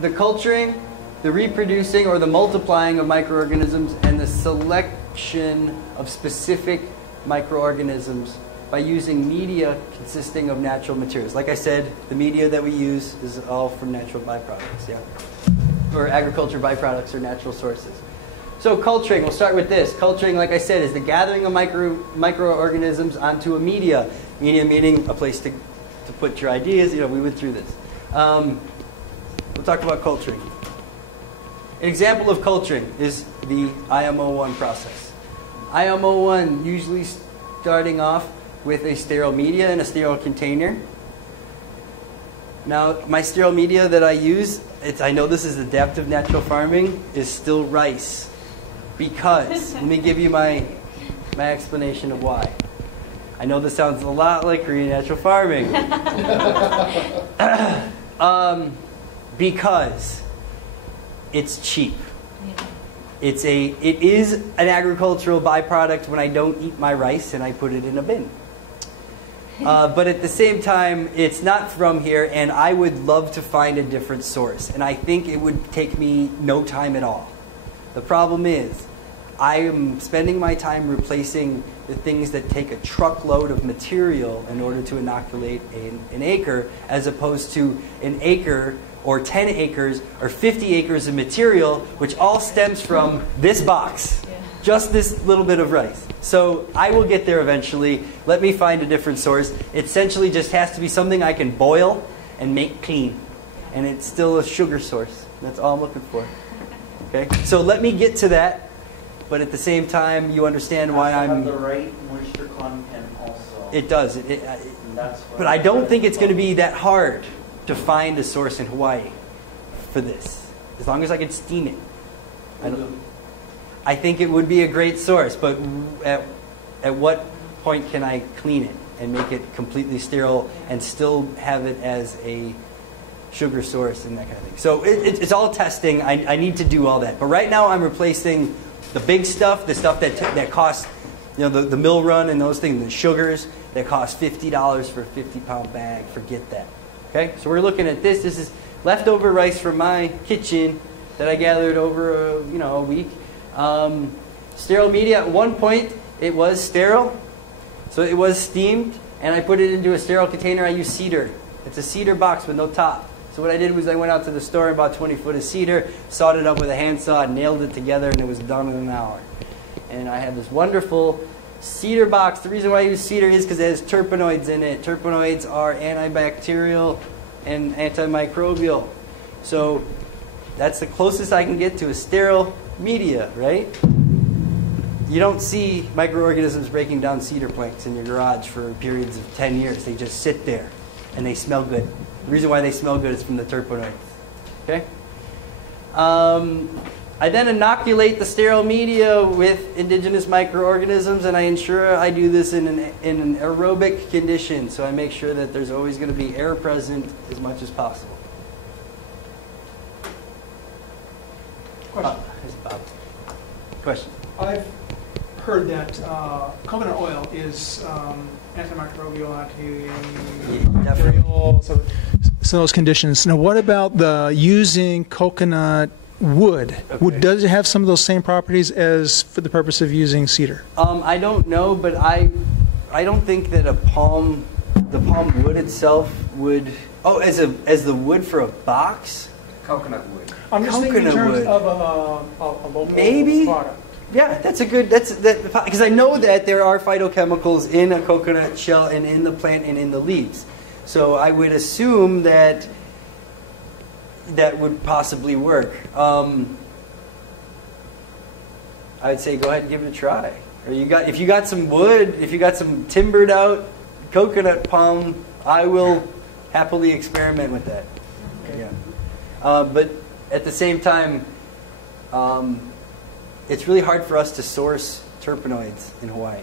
the culturing, the reproducing or the multiplying of microorganisms, and the selection of specific microorganisms by using media consisting of natural materials. Like I said, the media that we use is all from natural byproducts, yeah, or agriculture byproducts or natural sources. So culturing, we'll start with this. Culturing, like I said, is the gathering of microorganisms onto a media. Media meaning a place to put your ideas. You know, we went through this. We'll talk about culturing. An example of culturing is the IMO1 process. IMO1 usually starting off with a sterile media in a sterile container. Now, my sterile media that I use, I know this is adaptive natural farming, is still rice. Because, let me give you my explanation of why. I know this sounds a lot like Korean natural farming. Because it's cheap. It is an agricultural byproduct when I don't eat my rice and I put it in a bin. But at the same time, it's not from here, and I would love to find a different source. And I think it would take me no time at all. The problem is, I am spending my time replacing the things that take a truckload of material in order to inoculate an acre, as opposed to an acre or 10 acres or 50 acres of material, which all stems from this box. Just this little bit of rice. So I will get there eventually. Let me find a different source. It essentially just has to be something I can boil and make clean. And it's still a sugar source. That's all I'm looking for. Okay? So let me get to that. But at the same time, you understand why I'm... Have the right moisture content also. It does. But I don't think it's going to be that hard to find a source in Hawaii for this. As long as I can steam it. I think it would be a great source, but at what point can I clean it and make it completely sterile and still have it as a sugar source and that kind of thing? So it's all testing. I need to do all that. But right now I'm replacing the big stuff, the stuff that costs, you know, the mill run and those things, the sugars that cost $50 for a 50-pound bag. Forget that. Okay, so we're looking at this. This is leftover rice from my kitchen that I gathered over a week. Sterile media, at one point it was sterile, so it was steamed, and I put it into a sterile container. I used cedar. It's a cedar box with no top. So what I did was I went out to the store and bought 20 foot of cedar, sawed it up with a handsaw, nailed it together, and it was done in an hour. And I have this wonderful cedar box. The reason why I use cedar is because it has terpenoids in it. Terpenoids are antibacterial and antimicrobial. So that's the closest I can get to a sterile media, right? You don't see microorganisms breaking down cedar planks in your garage for periods of 10 years. They just sit there and they smell good. The reason why they smell good is from the terpenoids. Okay? I then inoculate the sterile media with indigenous microorganisms, and I ensure I do this in an aerobic condition. So I make sure that there's always going to be air present as much as possible. Question. Question. I've heard that coconut oil is antimicrobial, antibacterial, so those conditions. Now, what about the using coconut wood? Okay. Does it have some of those same properties as for the purpose of using cedar? I don't know, but I don't think that the palm wood itself would. Oh, as the wood for a box. Coconut wood. I'm just thinking in terms wood. of a local Maybe. product. Yeah, that's a good. Because I know that there are phytochemicals in a coconut shell and in the plant and in the leaves. So I would assume that would possibly work. I'd say go ahead and give it a try. Or if you got some wood, if you got some timbered out coconut palm, I will happily experiment with that. Okay. Yeah. But at the same time, it's really hard for us to source terpenoids in Hawaii.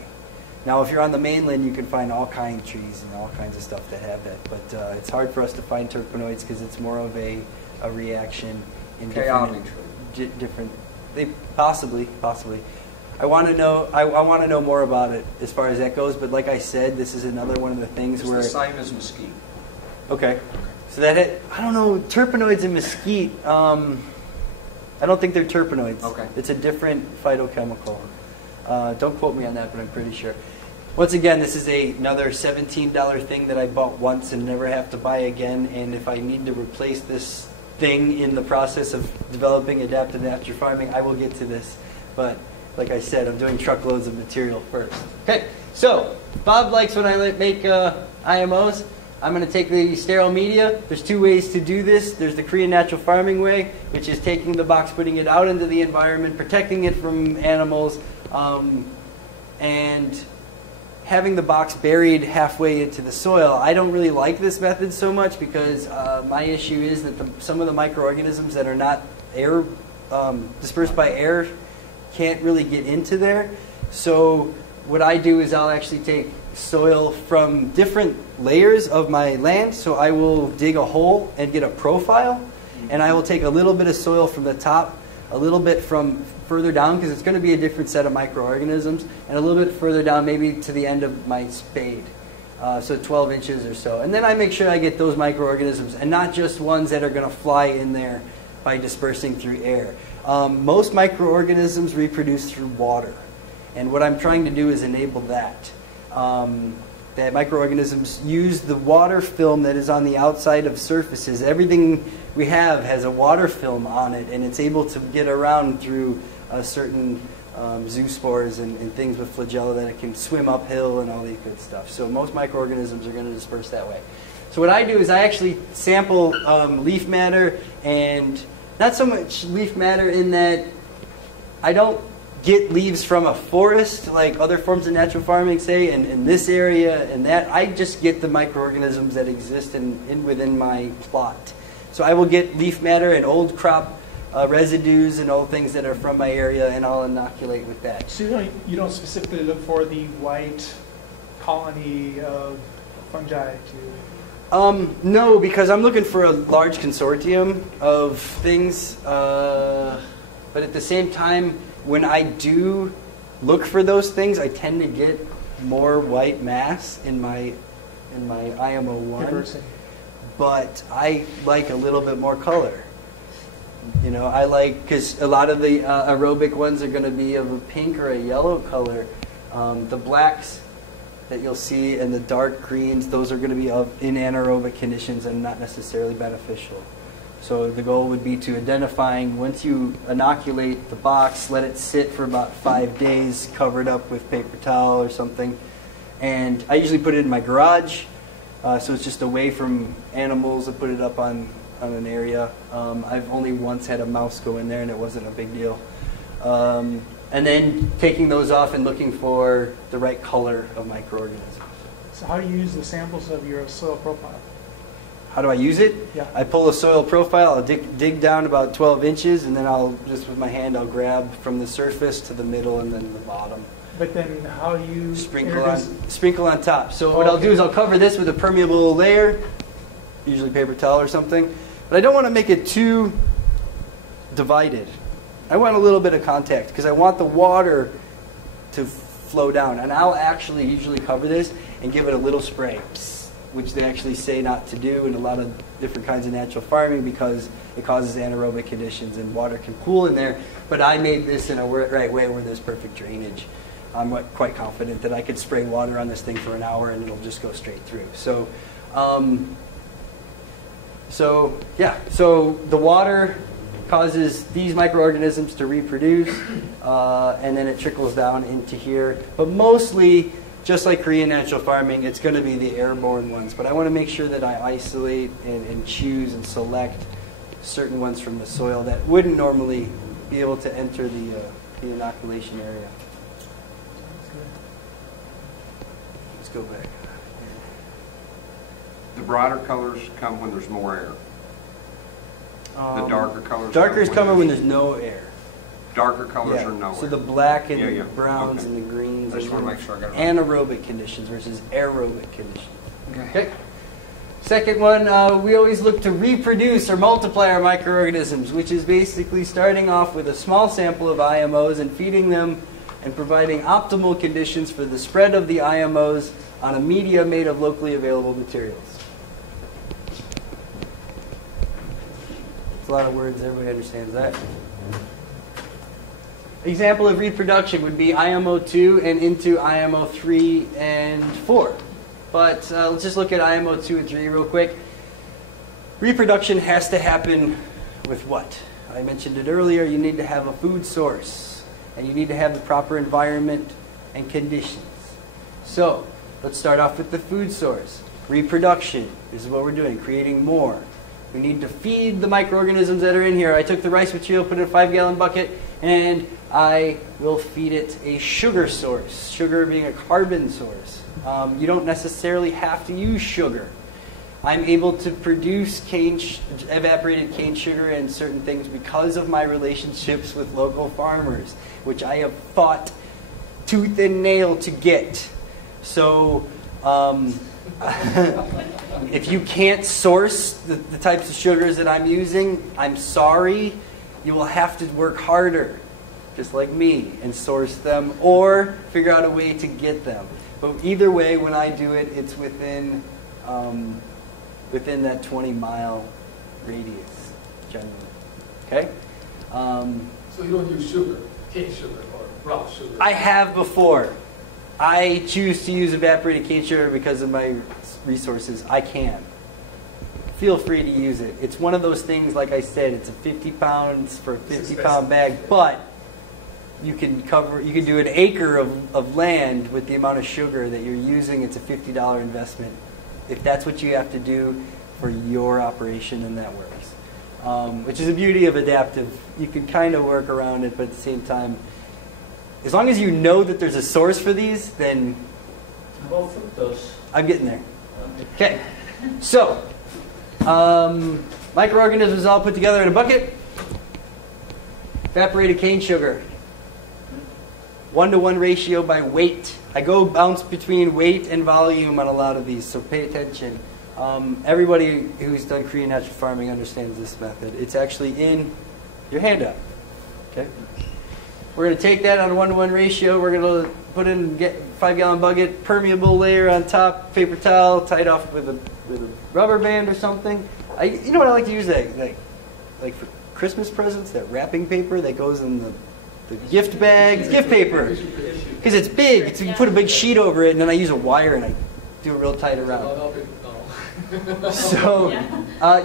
Now, if you're on the mainland, you can find all kinds of trees and all kinds of stuff that have that. But it's hard for us to find terpenoids because it's more of a reaction in different. They possibly. I want to know. I want to know more about it as far as that goes. But like I said, this is another one of the things it's where the same as mesquite. Okay. So I don't know, terpenoids in mesquite, I don't think they're terpenoids. Okay. It's a different phytochemical. Don't quote me on that, but I'm pretty sure. Once again, this is another $17 thing that I bought once and never have to buy again. And if I need to replace this thing in the process of developing adaptive natural farming, I will get to this. But like I said, I'm doing truckloads of material first. Okay, so Bob likes when I make IMOs. I'm going to take the sterile media. There's two ways to do this. There's the Korean natural farming way, which is taking the box, putting it out into the environment, protecting it from animals, and having the box buried halfway into the soil. I don't really like this method so much because my issue is that some of the microorganisms that are not air dispersed by air can't really get into there. So what I do is I'll actually take soil from different layers of my land. So I will dig a hole and get a profile, and I will take a little bit of soil from the top, a little bit from further down because it's going to be a different set of microorganisms, and a little bit further down maybe to the end of my spade, so 12 inches or so. And then I make sure I get those microorganisms and not just ones that are going to fly in there by dispersing through air. Most microorganisms reproduce through water, and what I'm trying to do is enable that. That microorganisms use the water film that is on the outside of surfaces. Everything we have has a water film on it, and it's able to get around through certain zoospores and things with flagella that it can swim uphill and all these good stuff. So most microorganisms are going to disperse that way. So what I do is I actually sample leaf matter, and not so much leaf matter in that I don't get leaves from a forest like other forms of natural farming say, and in this area and that. I just get the microorganisms that exist within my plot. So I will get leaf matter and old crop residues and all things that are from my area, and I'll inoculate with that. So you don't specifically look for the white colony of fungi to... No, because I'm looking for a large consortium of things, but at the same time, when I do look for those things, I tend to get more white mass in my IMO1. Diversity. But I like a little bit more color. You know, I like, because a lot of the aerobic ones are going to be of a pink or a yellow color. The blacks that you'll see and the dark greens, those are going to be in anaerobic conditions and not necessarily beneficial. So the goal would be to identifying, once you inoculate the box, let it sit for about 5 days, covered up with paper towel or something. And I usually put it in my garage, so it's just away from animals. I put it up on an area. I've only once had a mouse go in there, and it wasn't a big deal. And then taking those off and looking for the right color of microorganisms. So how do you use the samples of your soil profile? How do I use it? Yeah. I pull a soil profile, I'll dig down about 12 inches, and then I'll just with my hand I'll grab from the surface to the middle and then the bottom. But then how do you Sprinkle on top. So what I'll do is I'll cover this with a permeable layer, usually paper towel or something. But I don't want to make it too divided. I want a little bit of contact because I want the water to flow down. And I'll actually usually cover this and give it a little spray, which they actually say not to do in a lot of different kinds of natural farming because it causes anaerobic conditions and water can pool in there. But I made this in a right way where there's perfect drainage. I'm quite confident that I could spray water on this thing for an hour and it'll just go straight through. So, so the water causes these microorganisms to reproduce, and then it trickles down into here. But mostly, just like Korean natural farming, it's going to be the airborne ones. But I want to make sure that I isolate and choose and select certain ones from the soil that wouldn't normally be able to enter the inoculation area. Let's go back. The brighter colors come when there's more air. The darker colors. Darker is coming when there's no air. Darker colors are nowhere. So the black and browns and the greens. I just want to make sure I got it right. Anaerobic conditions versus aerobic conditions. Okay. Second one, we always look to reproduce or multiply our microorganisms, which is basically starting off with a small sample of IMOs and feeding them and providing optimal conditions for the spread of the IMOs on a media made of locally available materials. It's a lot of words. Everybody understands that. Example of reproduction would be IMO 2 and into IMO 3 and 4. But let's just look at IMO 2 and 3 real quick. Reproduction has to happen with what? I mentioned it earlier. You need to have a food source. And you need to have the proper environment and conditions. So, let's start off with the food source. Reproduction. This is what we're doing, creating more. We need to feed the microorganisms that are in here. I took the rice material, put it in a 5-gallon bucket, and I will feed it a sugar source. Sugar being a carbon source. You don't necessarily have to use sugar. I'm able to produce evaporated cane sugar and certain things because of my relationships with local farmers, which I have fought tooth and nail to get. So, if you can't source the types of sugars that I'm using, I'm sorry. You will have to work harder, just like me, and source them or figure out a way to get them. But either way, when I do it, it's within that 20-mile radius, generally. Okay? So you don't use sugar, cane sugar, or brown sugar? I have before. I choose to use evaporated cane sugar because of my resources. I can. Feel free to use it. It's one of those things, like I said, it's a 50 pounds for a 50-pound bag, but you can do an acre of land with the amount of sugar that you're using. It's a $50 investment. If that's what you have to do for your operation, then that works. Which is the beauty of adaptive. You can kind of work around it, but at the same time, as long as you know that there's a source for these, then How about fructose? I'm getting there. Okay, so microorganisms all put together in a bucket. Evaporated cane sugar. 1-to-1 ratio by weight. I go bounce between weight and volume on a lot of these, so pay attention. Everybody who's done Korean natural farming understands this method. It's actually in your handout. Okay. We're going to take that on a 1-to-1 ratio. We're going to put in 5-gallon bucket, permeable layer on top, paper towel, tied off with a rubber band or something. You know what I like to use? Like for Christmas presents, that wrapping paper that goes in the gift bags, gift paper. Because it's big. You put a big sheet over it, and then I use a wire and I do it real tight around. So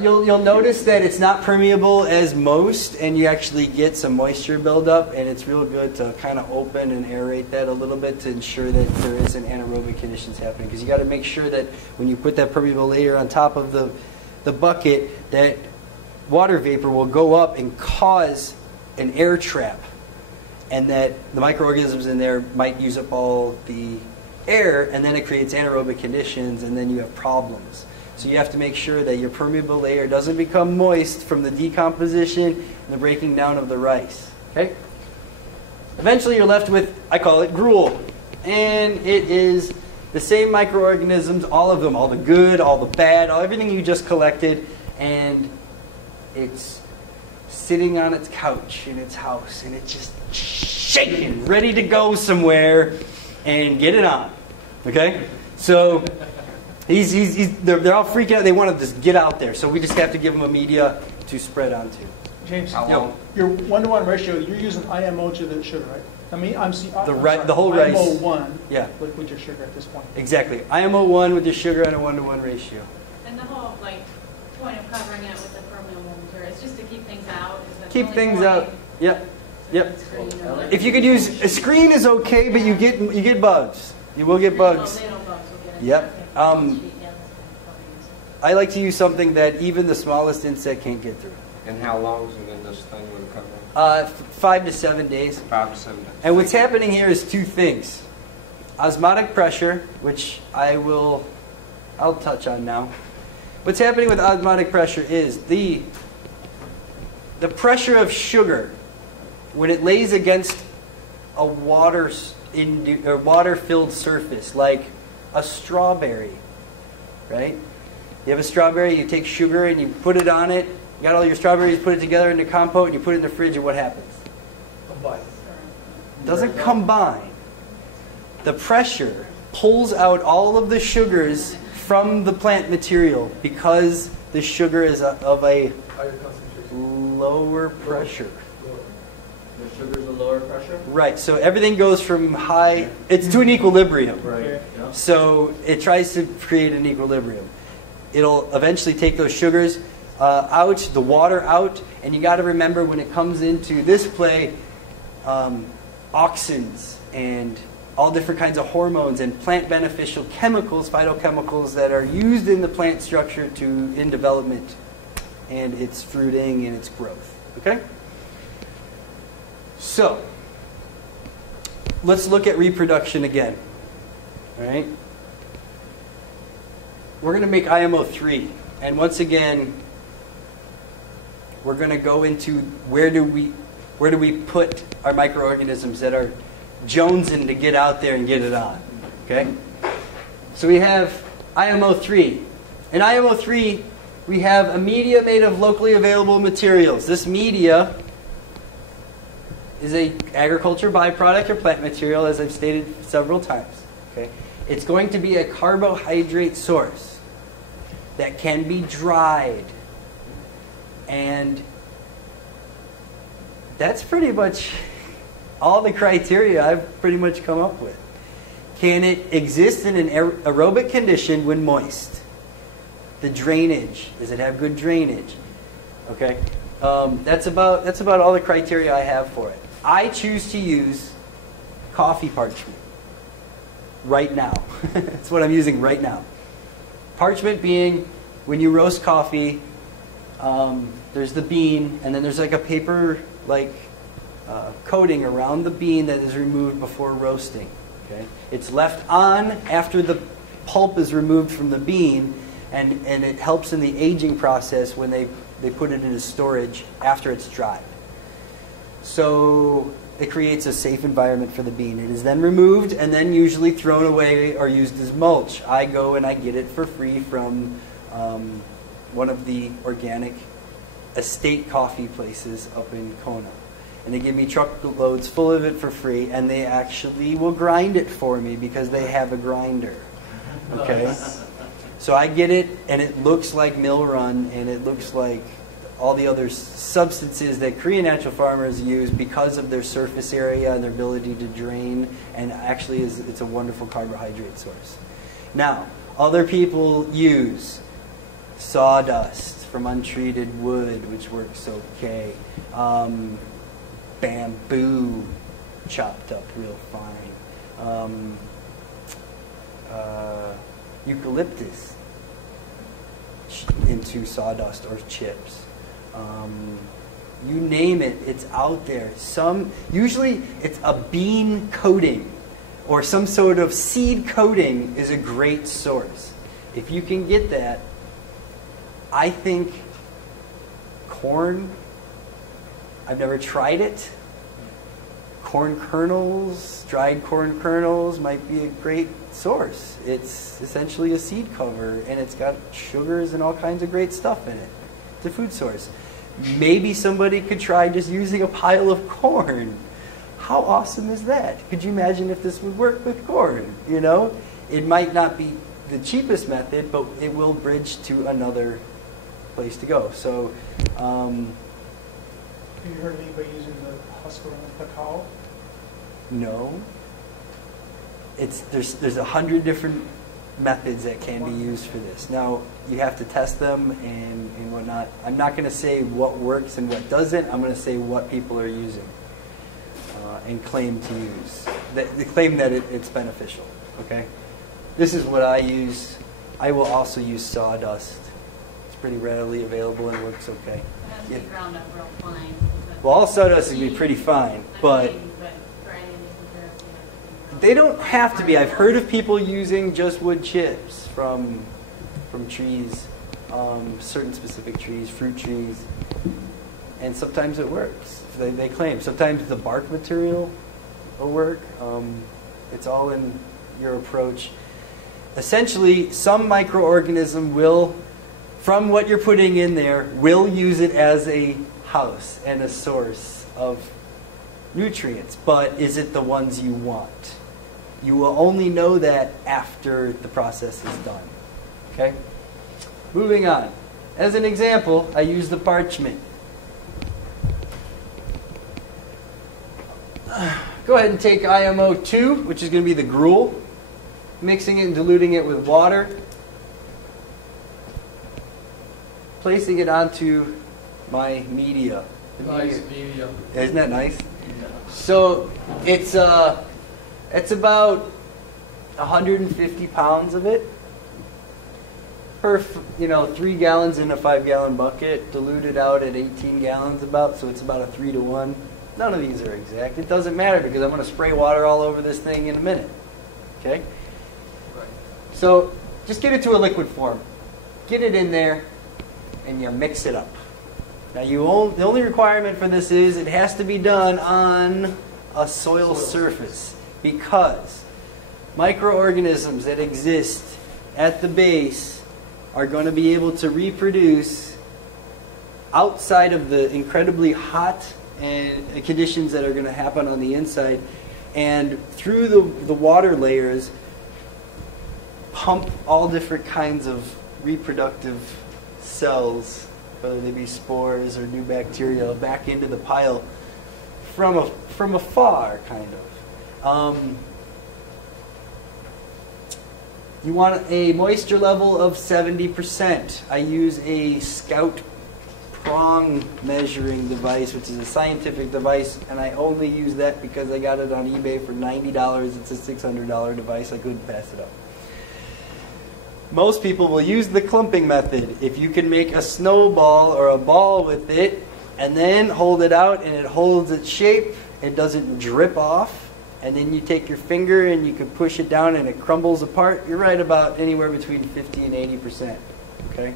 you'll notice that it's not permeable as most, and you actually get some moisture buildup, and it's real good to kind of open and aerate that a little bit to ensure that there isn't anaerobic conditions happening. Because you got to make sure that when you put that permeable layer on top of the bucket, that water vapor will go up and cause an air trap, and that the microorganisms in there might use up all the air, and then it creates anaerobic conditions, and then you have problems. So you have to make sure that your permeable layer doesn't become moist from the decomposition and the breaking down of the rice. Okay? Eventually you're left with, I call it gruel. And it is the same microorganisms, all of them, all the good, all the bad, everything you just collected, and it's sitting on its couch in its house, and it's just shaking, ready to go somewhere and get it on. Okay? So they're all freaking out. They want to just get out there. So we just have to give them a media to spread onto. James, How long? your 1-to-1 ratio, you're using IMO to the sugar, right? I mean, The whole rice. IMO 1 Yeah. with your sugar at this point. Exactly. IMO 1 with your sugar and a 1-to-1 ratio. And the whole point of covering it with the permeable material is just to keep things out. Is that the Keep only things point? out. Yep. Yep. Screen or If you could use a screen is okay, but you get bugs. You will get bugs. Little bugs will get it. Yep. Okay. Yeah, that's what I like to use something that even the smallest insect can't get through. And how long is it in this thing with a cover? 5 to 7 days. 5 to 7 days. And what's happening here is two things. Osmotic pressure, which I'll touch on now. What's happening with osmotic pressure is the pressure of sugar when it lays against a water-filled surface, like a strawberry, right? You have a strawberry, you take sugar and you put it on it. You got all your strawberries, put it together into compote, and you put it in the fridge, and what happens? Combine. It doesn't combine. The pressure pulls out all of the sugars from the plant material because the sugar is of a Higher concentration. lower pressure. The sugar's a lower pressure? Right, so everything goes from high, it's to an equilibrium. Okay. Yeah. So it tries to create an equilibrium. It'll eventually take those sugars out, the water out, and you got to remember when it comes into this play, auxins and all different kinds of hormones and plant beneficial chemicals, phytochemicals that are used in the plant structure in development and its fruiting and its growth. Okay? So, let's look at reproduction again. All right? We're going to make IMO 3. And once again, we're going to go into where do we put our microorganisms that are jonesing to get out there and get it on. Okay? So we have IMO 3. In IMO 3, we have a media made of locally available materials. This media is an agriculture byproduct or plant material, as I've stated several times. Okay? It's going to be a carbohydrate source that can be dried. And that's pretty much all the criteria I've pretty much come up with. Can it exist in an aerobic condition when moist? The drainage. Does it have good drainage? Okay. That's about all the criteria I have for it. I choose to use coffee parchment right now. That's what I'm using right now. Parchment being when you roast coffee, there's the bean, and then there's like a paper coating around the bean that is removed before roasting. Okay? It's left on after the pulp is removed from the bean, and it helps in the aging process when they put it into storage after it's dried. So it creates a safe environment for the bean. It is then removed and then usually thrown away or used as mulch. I go and I get it for free from one of the organic estate coffee places up in Kona. And they give me truckloads full of it for free, and they actually will grind it for me because they have a grinder. Okay? So I get it, and it looks like mill run, and it looks like all the other substances that Korean natural farmers use because of their surface area and their ability to drain, and actually it's a wonderful carbohydrate source. Now, other people use sawdust from untreated wood, which works okay. Bamboo chopped up real fine. Eucalyptus into sawdust or chips. You name it, it's out there. Usually it's a bean coating or some sort of seed coating is a great source. If you can get that, I think corn, I've never tried it. Corn kernels, dried corn kernels might be a great source. It's essentially a seed cover, and it's got sugars and all kinds of great stuff in it. It's a food source. Maybe somebody could try just using a pile of corn. How awesome is that? Could you imagine if this would work with corn? You know, it might not be the cheapest method, but it will bridge to another place to go. So, Have you heard of anybody using the husk around the cacao? no. There's 100 different methods that can be used for this. Now, you have to test them and whatnot. I'm not going to say what works and what doesn't. I'm going to say what people are using and claim to use. They claim that it's beneficial. Okay? This is what I use. I will also use sawdust. It's pretty readily available and works okay. It has to be Yeah. ground up real fine. Well, all sawdust would be pretty fine, but grinding isn't very- they don't have to be. I've heard of people using just wood chips from trees, certain specific trees, fruit trees, and sometimes it works. They claim. Sometimes the bark material will work. It's all in your approach. Essentially, some microorganism will, from what you're putting in there, will use it as a house and a source of nutrients. But is it the ones you want? You will only know that after the process is done. Okay? Moving on. As an example, I use the parchment. go ahead and take IMO 2, which is going to be the gruel, mixing it and diluting it with water, placing it onto my media. Nice media. Isn't that nice? Yeah. So it's about 150 pounds of it per 3 gallons in a 5-gallon bucket, diluted out at 18 gallons about, so it's about a 3-to-1. None of these are exact. It doesn't matter because I'm going to spray water all over this thing in a minute. Okay? Right. So just get it to a liquid form. Get it in there and you mix it up. Now the only requirement for this is it has to be done on a soil surface, because microorganisms that exist at the base are going to be able to reproduce outside of the incredibly hot and conditions that are going to happen on the inside, and through the water layers pump all different kinds of reproductive cells, whether they be spores or new bacteria, back into the pile from afar, kind of. You want a moisture level of 70%. I use a Scout prong measuring device, which is a scientific device, and I only use that because I got it on eBay for $90. It's a $600 device. I couldn't pass it up. Most people will use the clumping method. If you can make a snowball or a ball with it and then hold it out and it holds its shape, it doesn't drip off, and then you take your finger and you can push it down and it crumbles apart, you're right about anywhere between 50 and 80%. Okay?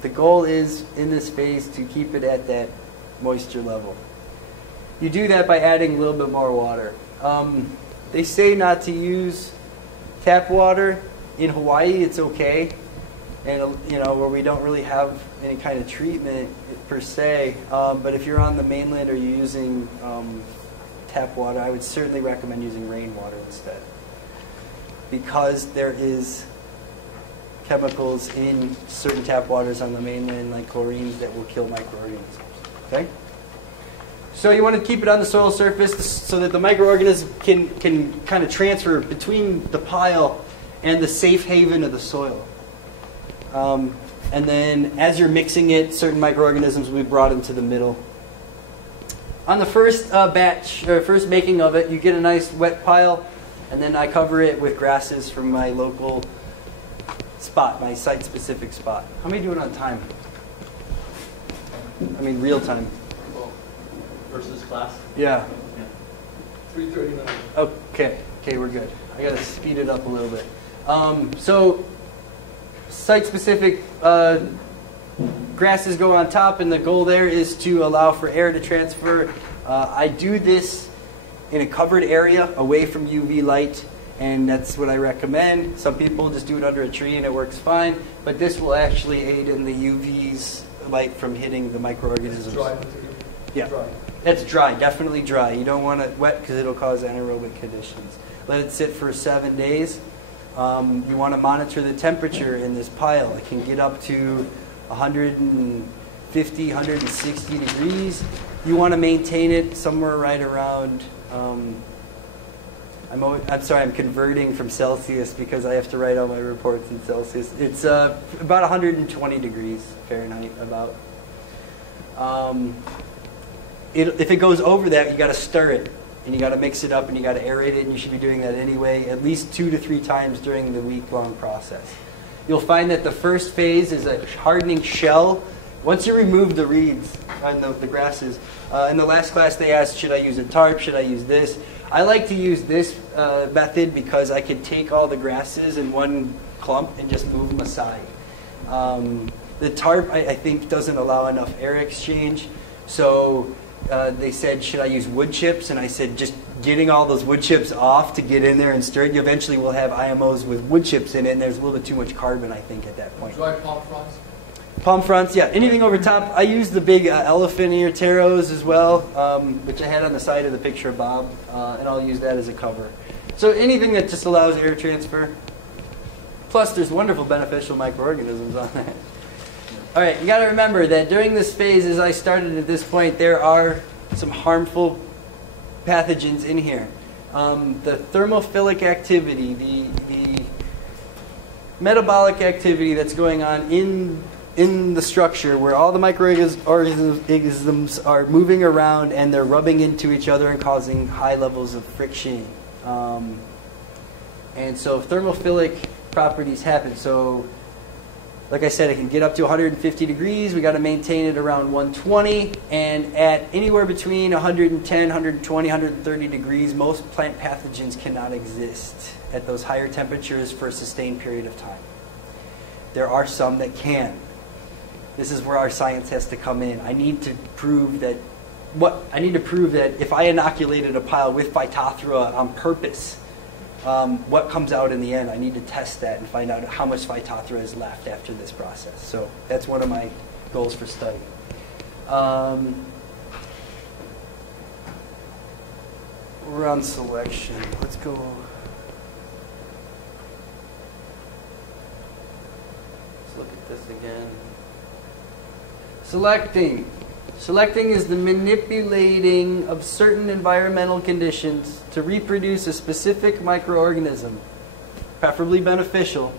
The goal is, in this phase, to keep it at that moisture level. You do that by adding a little bit more water. They say not to use tap water. In Hawaii, it's okay, and where we don't really have any kind of treatment per se. But if you're on the mainland or you're using tap water, I would certainly recommend using rainwater instead, because there is chemicals in certain tap waters on the mainland, like chlorines, that will kill microorganisms. Okay. So you want to keep it on the soil surface so that the microorganisms can kind of transfer between the pile and the safe haven of the soil. And then as you're mixing it, certain microorganisms will be brought into the middle. On the first batch, or first making of it, you get a nice wet pile, and then I cover it with grasses from my local spot, my site-specific spot. How many doing on time? I mean real time. Well, Versus class? Yeah. 3:39. Okay, we're good. I got to speed it up a little bit. So site-specific grasses go on top, and the goal there is to allow for air to transfer. I do this in a covered area away from UV light, and that's what I recommend. Some people just do it under a tree and it works fine, but this will actually aid in the UV's light from hitting the microorganisms. Dry material. Yeah. Dry. It's dry, definitely dry. You don't want it wet because it'll cause anaerobic conditions. Let it sit for 7 days. You want to monitor the temperature in this pile. It can get up to 150, 160 degrees. You want to maintain it somewhere right around, I'm converting from Celsius because I have to write all my reports in Celsius. It's about 120 degrees Fahrenheit, about. If it goes over that, you got to stir it, and you got to mix it up, and you got to aerate it, and you should be doing that anyway, at least 2 to 3 times during the week-long process. You'll find that the first phase is a hardening shell. Once you remove the reeds and the grasses, in the last class they asked, should I use a tarp, should I use this? I like to use this method because I can take all the grasses in one clump and just move them aside. The tarp, I think, doesn't allow enough air exchange, so they said, should I use wood chips? And I said, just getting all those wood chips off to get in there and stir it, you eventually will have IMOs with wood chips in it, and there's a little bit too much carbon, I think, at that point. Dry palm fronds. Palm fronts, yeah. Anything over top. I use the big elephant ear taros as well, which I had on the side of the picture of Bob, and I'll use that as a cover. So anything that just allows air transfer. Plus, there's wonderful beneficial microorganisms on that. All right, you got to remember that during this phase, as I started at this point, there are some harmful pathogens in here. The thermophilic activity, the metabolic activity that's going on in the structure where all the microorganisms are moving around and they're rubbing into each other and causing high levels of friction. And so thermophilic properties happen. So like I said, it can get up to 150 degrees. We got to maintain it around 120. And at anywhere between 110, 120, 130 degrees, most plant pathogens cannot exist at those higher temperatures for a sustained period of time. There are some that can. This is where our science has to come in. I need to prove that if I inoculated a pile with Phytophthora on purpose, what comes out in the end, I need to test that and find out how much Phytophthora is left after this process. So that's one of my goals for study. We're on selection. Let's go. Let's look at this again. Selecting. Selecting is the manipulating of certain environmental conditions to reproduce a specific microorganism, preferably beneficial,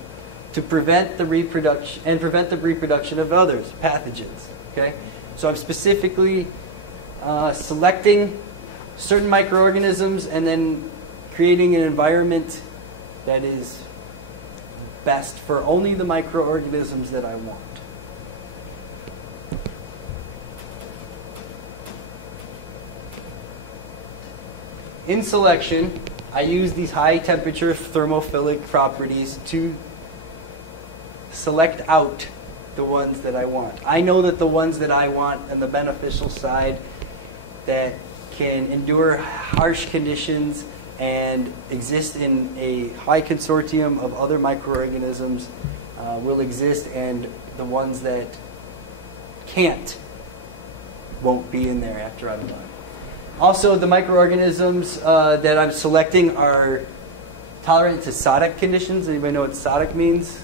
to prevent the reproduction of others, pathogens. Okay, so I'm specifically selecting certain microorganisms and then creating an environment that is best for only the microorganisms that I want. In selection, I use these high temperature thermophilic properties to select out the ones that I want. I know that the ones that I want on the beneficial side that can endure harsh conditions and exist in a high consortium of other microorganisms will exist, and the ones that can't won't be in there after I'm done. Also, the microorganisms that I'm selecting are tolerant to sodic conditions. Anybody know what sodic means?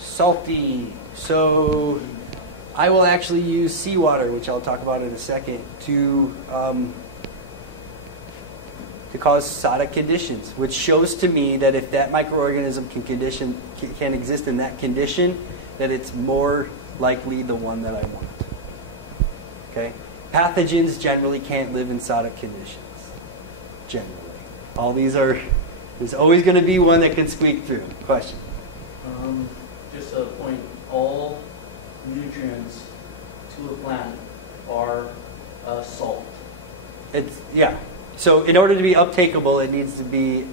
Salty. So I will actually use seawater, which I'll talk about in a second, to cause sodic conditions, which shows to me that if that microorganism can exist in that condition, that it's more likely the one that I want. Okay? Pathogens generally can't live in sodic conditions. Generally. All these are, there's always going to be one that can squeak through. Question? Just a point, all nutrients to a plant are salt. Yeah. So in order to be uptakeable, it needs to be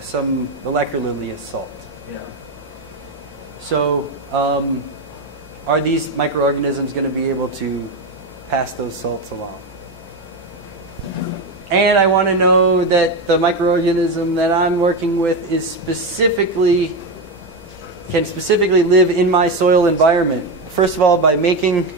some molecularly as salt. Yeah. So are these microorganisms going to be able to pass those salts along? And I want to know that the microorganism that I'm working with is can specifically live in my soil environment. First of all, by making